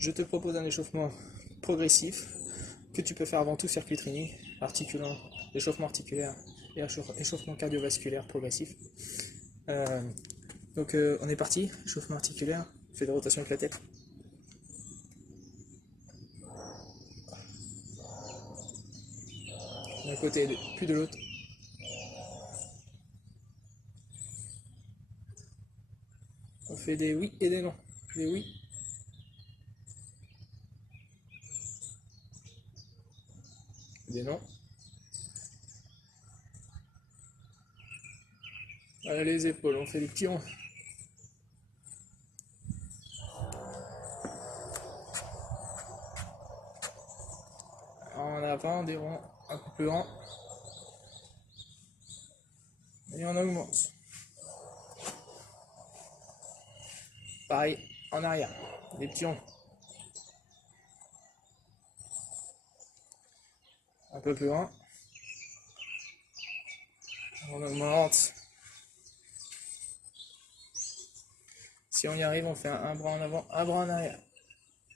Je te propose un échauffement progressif que tu peux faire avant tout circuit training, articulant, échauffement articulaire et échauffement cardiovasculaire progressif. On est parti, échauffement articulaire, fais des rotations avec la tête. D'un côté, puis de l'autre. On fait des oui et des non. Des oui. Des non. Voilà les épaules, on fait des petits ronds. En avant, des ronds un peu plus grands. Et on augmente. Pareil, en arrière, des petits ronds. Un peu plus loin. On augmente. Si on y arrive, on fait un bras en avant, un bras en arrière.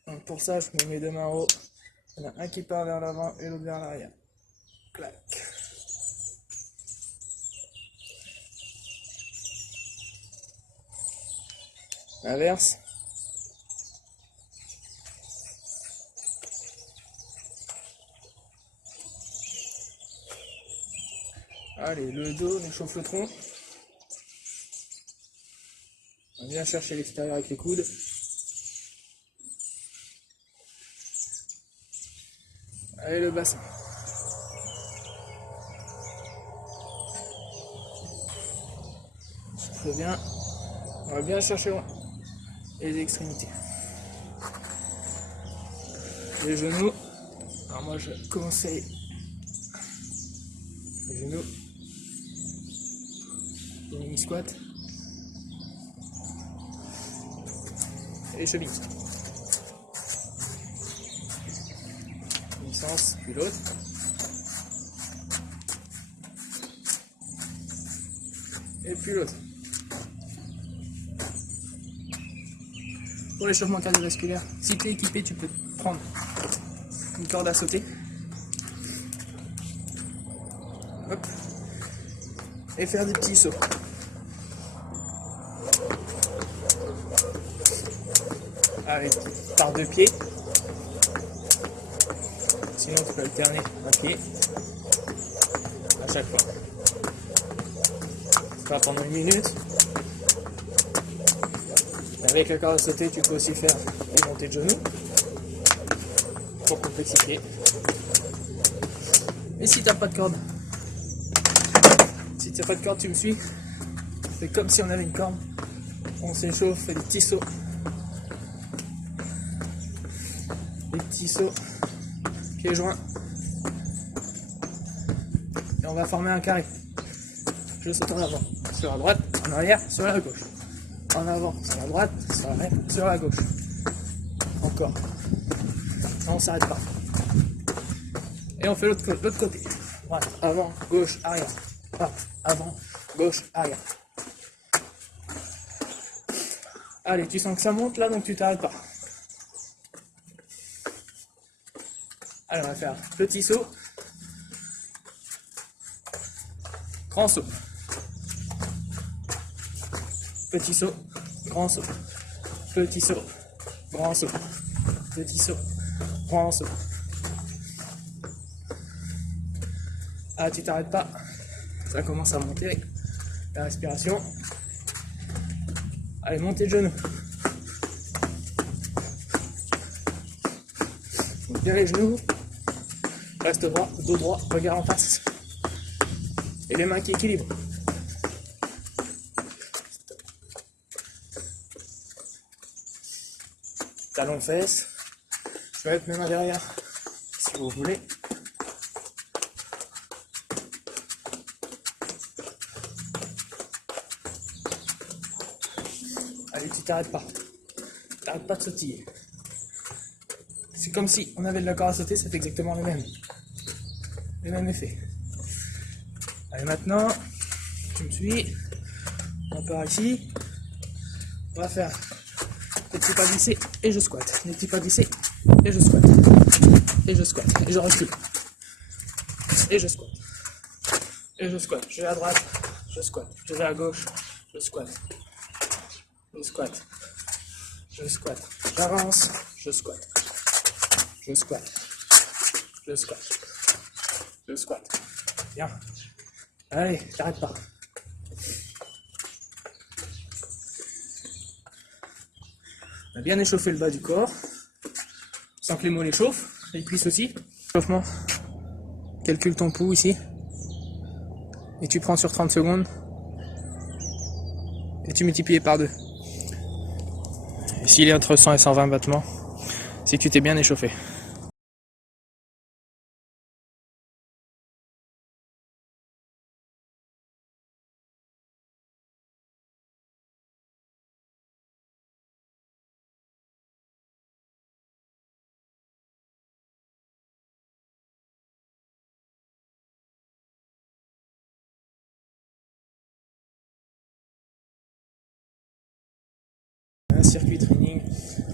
Donc pour ça, je mets mes deux mains en haut. Il y en a un qui part vers l'avant et l'autre vers l'arrière. Clac. Inverse. Allez, le dos, on échauffe le tronc. On vient chercher l'extérieur avec les coudes. Allez, le bassin. Très bien. On va bien chercher les extrémités. Les genoux. Alors moi, je conseille les genoux. Les mini squats. Et les chevilles. Une sens, puis l'autre. Et puis l'autre. Pour l'échauffement cardiovasculaire, si tu es équipé, tu peux prendre une corde à sauter. Hop. Et faire des petits sauts. Avec par deux pieds. Sinon tu peux alterner un pied à chaque fois. Ça va pendant 1 minute. Avec la corde à sauter, tu peux aussi faire des montées de genoux pour complexifier. Et si tu n'as pas de corde, tu me suis. C'est comme si on avait une corde. On s'échauffe, fait des petits sauts. Des petits sauts, pieds joints. Et on va former un carré. Je saute en avant, sur la droite, en arrière, sur la gauche. En avant, sur la droite, sur l'arrière, sur la gauche. Encore. Non, on s'arrête pas. Et on fait l'autre côté. Voilà. Avant, gauche, arrière. Hop. Avant, gauche, arrière. Allez, tu sens que ça monte là, donc tu t'arrêtes pas. Allez, on va faire petit saut. Grand saut. Petit saut, grand saut. Petit saut, grand saut. Petit saut, grand saut. Ah, tu t'arrêtes pas. Ça commence à monter. La respiration. Allez, montez de genoux. Bien les genoux. Reste droit, dos droit, regard en face. Et les mains qui équilibrent. Talons fesses. Je vais mettre mes mains derrière si vous voulez. Allez, tu t'arrêtes pas. T'arrêtes pas de sautiller. C'est comme si on avait de la corde à sauter, ça fait exactement le même effet. Allez, maintenant, tu me suis. On part ici. On va faire petit pas glissé et je squatte. N'hésite pas à glisser, et je squatte. Et je squatte, et je recule. Et je squatte. Et je squatte. Je vais à droite, je squatte. Je vais à gauche, je squatte. Je squatte. Je squatte. J'avance, je squatte. Je squatte. Je squatte. Je squatte. Bien. Allez, t'arrêtes pas. On a bien échauffé le bas du corps. Sans que les mollets chauffent. Les cuisses aussi. Échauffement. Calcule ton pouls ici. Et tu prends sur 30 secondes. Et tu multiplies par 2. Et s'il est entre 100 et 120 battements, c'est que tu t'es bien échauffé. Un circuit training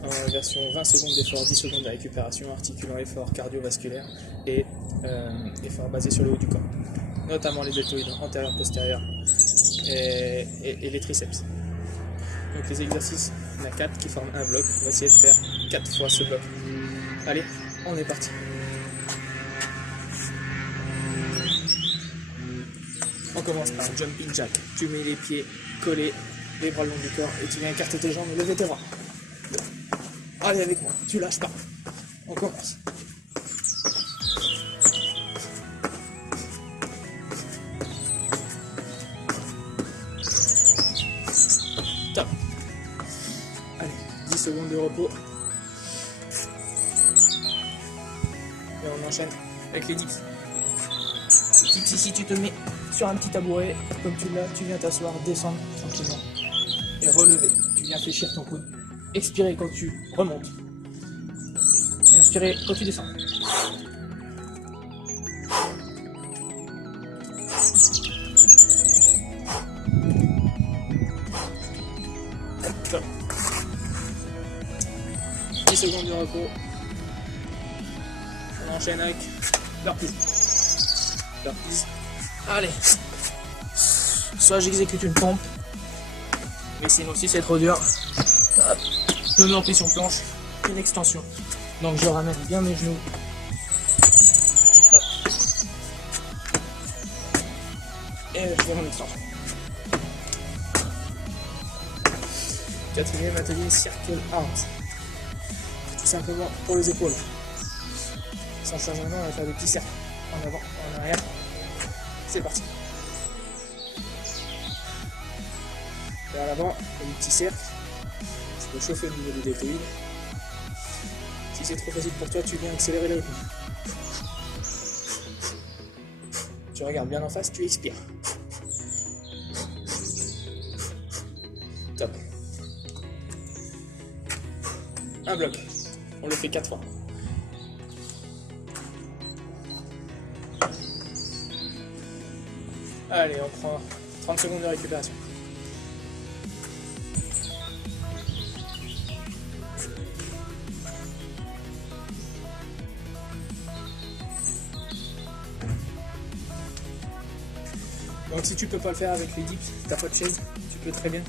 en version 20 secondes d'effort, 10 secondes de récupération, articulant effort cardiovasculaire et effort basé sur le haut du corps, notamment les deltoïdes antérieurs, postérieurs et les triceps. Donc les exercices, il y en a 4 qui forment un bloc. On va essayer de faire 4 fois ce bloc. Allez, on est parti. On commence par un jumping jack. Tu mets les pieds collés, les bras le long du corps et tu viens écarter tes jambes et lever tes bras. Allez avec moi, tu lâches pas. On commence. Top. Allez, 10 secondes de repos. Et on enchaîne avec les dips. Les dips ici, tu te mets sur un petit tabouret, comme tu l'as, tu viens t'asseoir, descendre tranquillement et relever. Tu viens fléchir ton coude. Expirer quand tu remontes. Inspirer quand tu descends. Top. 10 secondes de repos. On enchaîne avec burpees. Burpees. Allez. Soit j'exécute une pompe, mais sinon si c'est trop dur, je me mets en position planche, une extension. Donc je ramène bien mes genoux. Hop. Et je fais mon extension. Quatrième atelier, circle arms. Tout simplement pour les épaules. Sans changement, on va faire des petits cercles. En avant, en arrière. C'est parti. Vers l'avant, un petit cercle. Tu peux chauffer au niveau du deltoïde. Si c'est trop facile pour toi, tu viens accélérer le rythme. Tu regardes bien en face, tu expires. Top. Un bloc. On le fait 4 fois. Allez, on prend 30 secondes de récupération. Donc si tu peux pas le faire avec les dips, t'as pas de chaise, tu peux très bien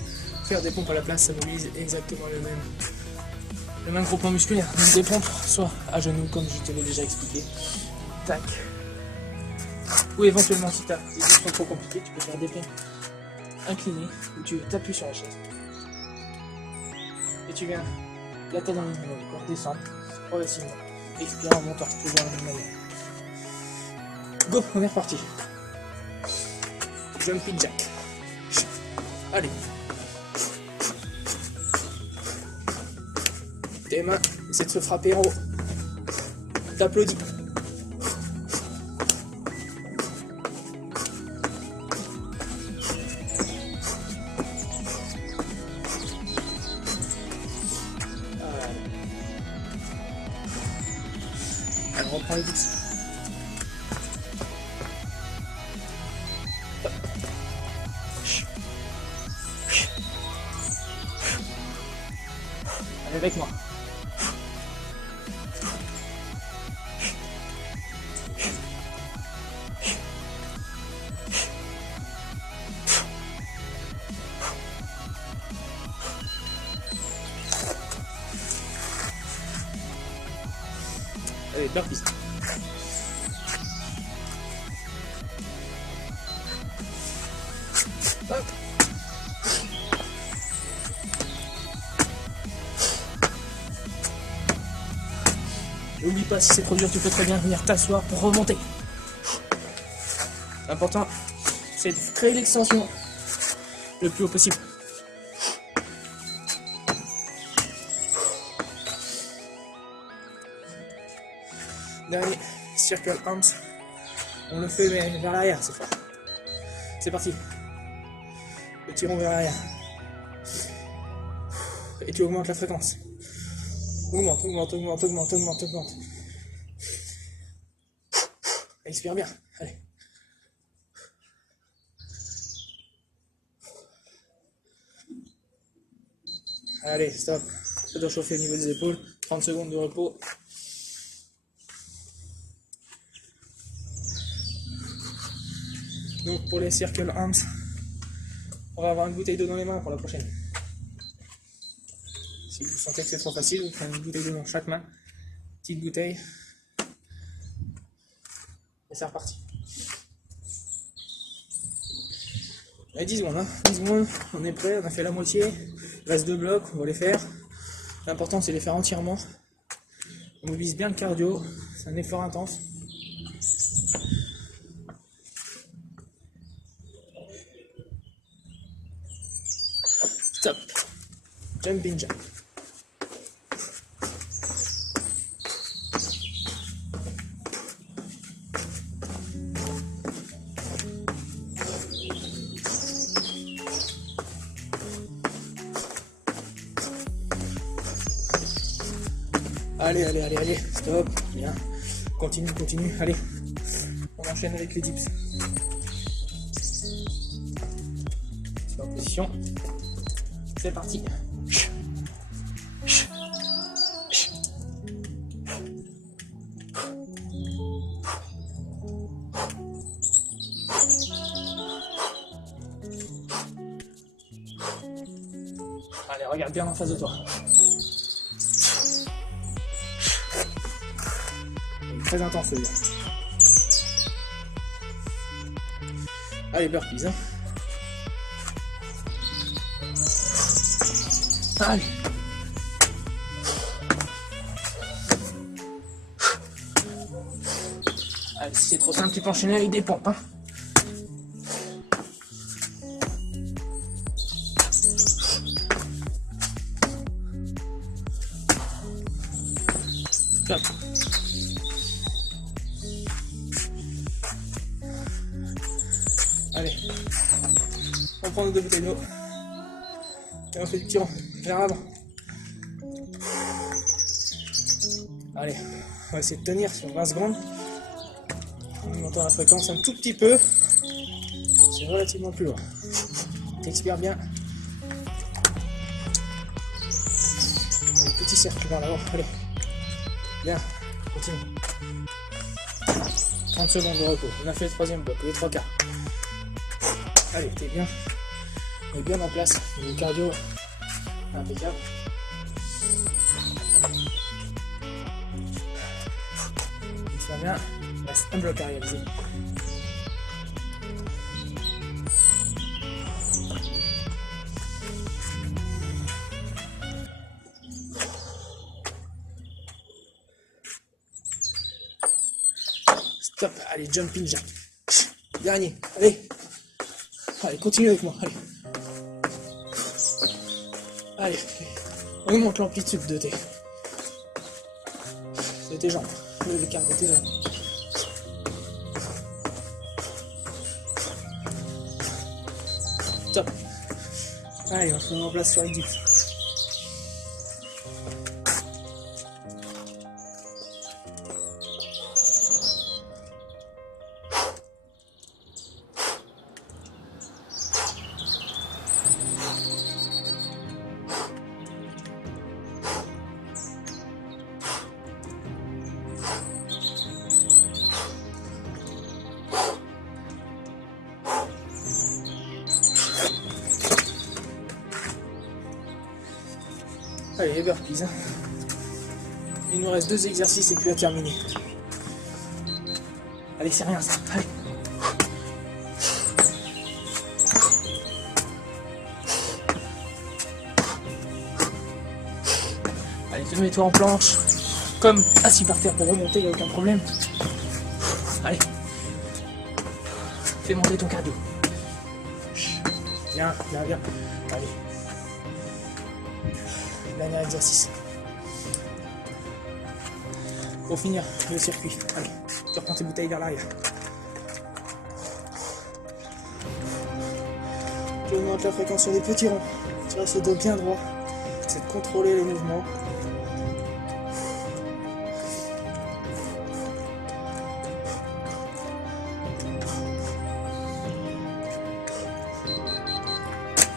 faire des pompes à la place, ça mobilise exactement le même groupement musculaire. Donc des pompes, soit à genoux comme je te l'ai déjà expliqué, tac, ou éventuellement si tu as des dips trop compliqués, tu peux faire des pompes inclinées où tu t'appuies sur la chaise. Et tu viens la tête dans le niveau du corps, descendre progressivement, expirer en montant toujours de la même manière. Go, on est reparti. Jumping jack. Allez. Tes mains, essaie de se frapper en haut. T'applaudis. Alors on reprend les dips. Allez avec moi. Allez, burpees. Hop. N'oublie pas, si c'est trop dur, tu peux très bien venir t'asseoir pour remonter. L'important, c'est de créer l'extension le plus haut possible. Dernier, circle arms. On le fait mais vers l'arrière cette fois. C'est parti. Le tirons vers l'arrière. Et tu augmentes la fréquence. Augmente, augmente, augmente, augmente, augmente, augmente. Expire bien. Allez. Allez, stop. Ça doit chauffer au niveau des épaules. 30 secondes de repos. Donc pour les circle arms, on va avoir une bouteille d'eau dans les mains pour la prochaine. Si vous sentez que c'est trop facile, vous prenez une bouteille d'eau dans chaque main. Petite bouteille. Et c'est reparti. Allez, 10 secondes, hein. 10 secondes, on est prêt, on a fait la moitié. Il reste 2 blocs, on va les faire. L'important c'est de les faire entièrement. On mobilise bien le cardio, c'est un effort intense. Stop. Jumping jack. Allez, allez, allez, allez, stop, bien. Continue, continue, allez. On enchaîne avec les dips. C'est en position. C'est parti. Allez, regarde bien en face de toi. Très intense celui-là. Allez, burpees. Hein. Allez. Allez, si c'est trop simple, tu peux enchaîner avec des pompes. Hein. Stop. Allez, on prend nos 2 bouteilles d'eau et on fait du tirant vers l'avant. Allez, on va essayer de tenir sur 20 secondes. On monte la fréquence un tout petit peu. C'est relativement plus loin. Expire bien. Allez, petit cercle vers l'avant. Allez, bien, continue. 30 secondes de repos. On a fait le 3e bloc, les 3 quarts. Allez, t'es bien. On est bien en place. Le cardio, impeccable. Ça va bien. Il reste un bloc à réaliser. Stop. Allez, jumping jack. Dernier. Allez. Allez, continue avec moi, allez. Allez, augmente l'amplitude de tes jambes, le quart de tes jambes. Top. Allez, on se met en place sur les dips. Allez, les burpees. Hein. Il nous reste 2 exercices et puis à terminer. Allez, c'est rien ça. Allez. Allez, te mets-toi en planche. Comme assis par terre pour remonter, il n'y a aucun problème. Allez. Fais monter ton cardio. Bien, bien, bien. Allez. Dernier exercice. Pour finir le circuit. Allez, tu reprends tes bouteilles vers l'arrière. Tu augmentes la fréquence sur des petits ronds. Tu restes le dos bien droit. C'est de contrôler les mouvements.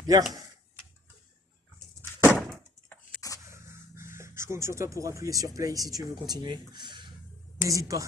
Bien. Je compte sur toi pour appuyer sur play si tu veux continuer. N'hésite pas.